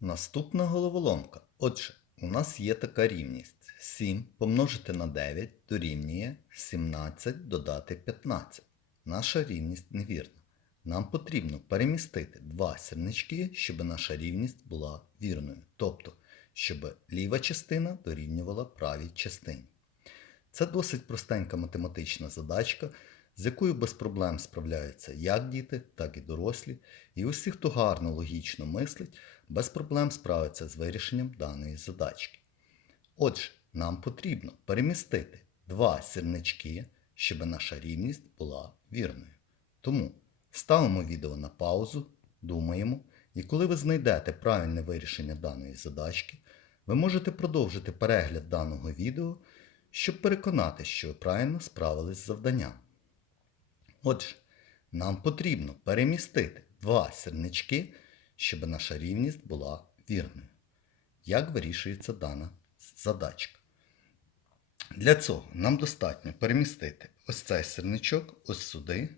Наступна головоломка. Отже, у нас є така рівність. 7 помножити на 9 дорівнює 17 додати 15. Наша рівність невірна. Нам потрібно перемістити два сірнички, щоб наша рівність була вірною. Тобто, щоб ліва частина дорівнювала правій частині. Це досить простенька математична задачка, з якою без проблем справляються як діти, так і дорослі. І усі, хто гарно логічно мислить, без проблем справиться з вирішенням даної задачки. Отже, нам потрібно перемістити два сірнички, щоб наша рівність була вірною. Тому ставимо відео на паузу, думаємо, і коли ви знайдете правильне вирішення даної задачки, ви можете продовжити перегляд даного відео, щоб переконати, що ви правильно справились з завданням. Отже, нам потрібно перемістити два сірнички, щоб наша рівність була вірною. Як вирішується дана задачка? Для цього нам достатньо перемістити ось цей сірничок ось сюди.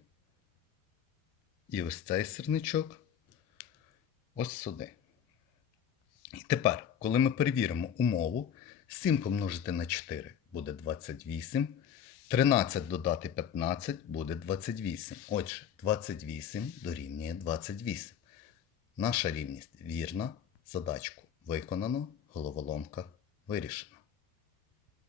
І ось цей сірничок ось сюди. І тепер, коли ми перевіримо умову, 7 помножити на 4 буде 28. 13 додати 15 буде 28. Отже, 28 дорівнює 28. Наша рівність вірна. Задачку виконано, головоломка вирішена.